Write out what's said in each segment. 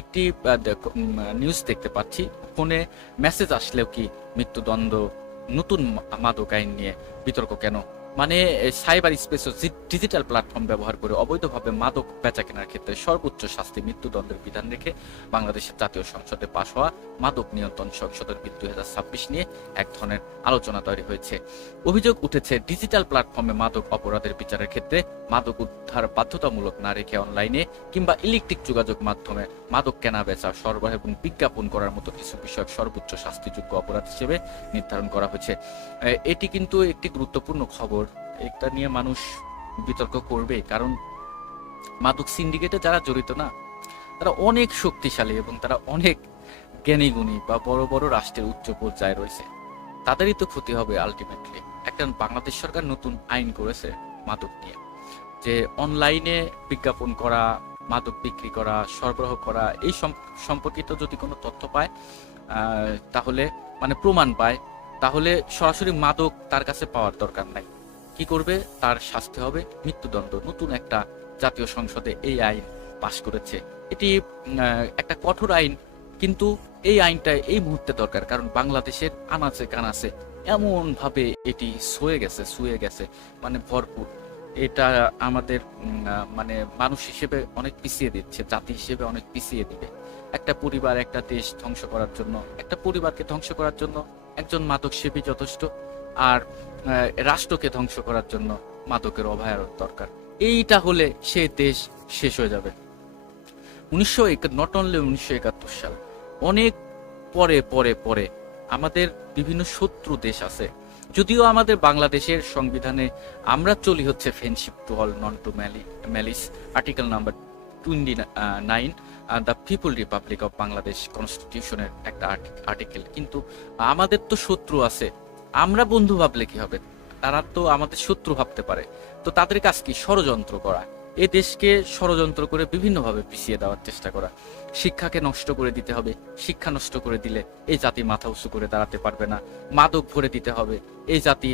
একটি নিউজ দেখতে পাচ্ছি, ফোনে মেসেজ আসলেও কি মৃত্যুদণ্ড, নতুন মাদক আইন নিয়ে বিতর্ক কেন? মানে সাইবার স্পেস ও ডিজিটাল প্ল্যাটফর্ম ব্যবহার করে অবৈধভাবে মাদক বেচা কেনার ক্ষেত্রে সর্বোচ্চ শাস্তি মৃত্যুদণ্ডের বিধান রেখে বাংলাদেশের জাতীয় সংসদে পাশ হওয়া মাদক নিয়ন্ত্রণ সংসদের বিল 2026 নিয়ে এক ধরনের আলোচনা তৈরি হয়েছে। অভিযোগ উঠেছে, ডিজিটাল প্ল্যাটফর্মে মাদক অপরাধের বিচারের ক্ষেত্রে মাদক উদ্ধার বাধ্যতামূলক না রেখে অনলাইনে কিংবা ইলেকট্রিক যোগাযোগ মাধ্যমে মাদক কেনা বেচা, সরবরাহ এবং বিজ্ঞাপন করার মতো কিছু বিষয়ক সর্বোচ্চ শাস্তিযোগ্য অপরাধ হিসেবে নির্ধারণ করা হয়েছে। এটি কিন্তু একটি গুরুত্বপূর্ণ খবর। এটা নিয়ে মানুষ বিতর্ক করবে, কারণ মাদক সিন্ডিকেটে যারা জড়িত না, তারা অনেক শক্তিশালী এবং তারা অনেক জ্ঞানী গুণী বা বড় বড় রাষ্ট্রের উচ্চ পর্যায়ে রয়েছে। তাদেরই তো ক্ষতি হবে আলটিমেটলি। একটা বাংলাদেশ সরকার নতুন আইন করেছে মাদক নিয়ে, যে অনলাইনে বিজ্ঞাপন করা, মাদক বিক্রি করা, সরবরাহ করা, এই সম্পর্কিত যদি কোনো তথ্য পায়, তাহলে মানে প্রমাণ পায়, তাহলে সরাসরি মাদক তার কাছে পাওয়ার দরকার নাই। কি করবে? তার শাস্তি হবে মৃত্যুদণ্ড। নতুন একটা জাতীয় সংসদে এই আইন পাশ করেছে। এটি একটা কঠোর আইন, কিন্তু এই আইনটা এই মুহূর্তে দরকার, কারণ বাংলাদেশের আনাচে কানাচে এমন ভাবে এটি ছুঁয়ে গেছে, মানে ভরপুর। এটা আমাদের মানে মানুষ হিসেবে অনেক পিছিয়ে দিচ্ছে, জাতি হিসেবে অনেক পিছিয়ে দিবে। একটা পরিবার, একটা দেশ ধ্বংস করার জন্য, একটা পরিবারকে ধ্বংস করার জন্য একজন মাদক সেবী যথেষ্ট, আর রাষ্ট্রকে ধ্বংস করার জন্য মাদকের অভয়ারণ্য দরকার। এইটা হলে সে দেশ শেষ হয়ে যাবে। নট অনলি 1971 সাল, অনেক পরে পরে পরে আমাদের বিভিন্ন শত্রু দেশ আছে। যদিও আমাদের বাংলাদেশের সংবিধানে আমরা চলি হচ্ছে friendship to all, none to malice, article number 29, the people republic of Bangladesh কনস্টিটিউশনের একটা আর্টিকেল। কিন্তু আমাদের তো শত্রু আছে, আমরা বন্ধু ভাবলে কি হবে? তারা তো আমাদের শত্রু ভাবতে পারে। তো তাদের কাজ কি? ষড়যন্ত্র করা, এ দেশকে ষড়যন্ত্র করে বিভিন্নভাবে পিছিয়ে দেওয়ার চেষ্টা করা। শিক্ষাকে নষ্ট করে দিতে হবে, শিক্ষা নষ্ট করে দিলে এই জাতি মাথা উঁচু করে দাঁড়াতে পারবে না। মাদক ভরে দিতে হবে, এই জাতি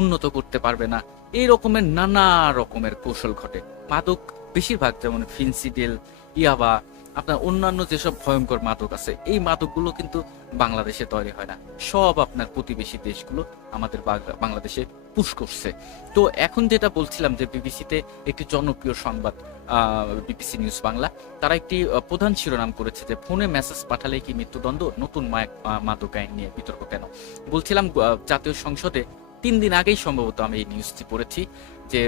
উন্নত করতে পারবে না। এই রকমের নানা রকমের কৌশল ঘটে। মাদক বেশিরভাগ, যেমন ফেন্সিডিল, ইয়াবা, আপনার অন্যান্য যেসব ভয়ঙ্কর মাদক আছে, এই মাদকগুলো কিন্তু বাংলাদেশে তৈরি হয় না, সব আপনার প্রতিবেশী দেশগুলো আমাদের বাংলাদেশে পুশ করছে। তো এখন যেটা বলছিলাম, যে বিবিসিতে একটি জনপ্রিয় সংবাদ, বিবিসি নিউজ বাংলা, তারা একটি প্রধান শিরোনাম করেছে যে ফোনে মেসেজ পাঠালে কি মৃত্যুদণ্ড, নতুন মাদক আইন নিয়ে বিতর্ক কেন? বলছিলাম জাতীয় সংসদে 3 দিন আগেই সম্ভবত আমি এই নিউজটি পড়েছি, যে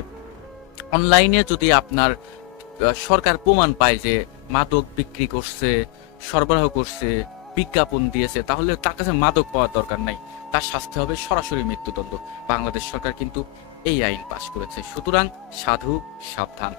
অনলাইনে যদি আপনার সরকার প্রমাণ পায় যে মাদক বিক্রি করছে, সরবরাহ করছে, বিজ্ঞাপন দিয়েছে, তাহলে তার কাছে মাদক পাওয়ার দরকার নাই, তার শাস্তি হবে সরাসরি মৃত্যুদণ্ড। বাংলাদেশ সরকার কিন্তু এই আইন পাশ করেছে। সুতরাং সাধু সাবধান।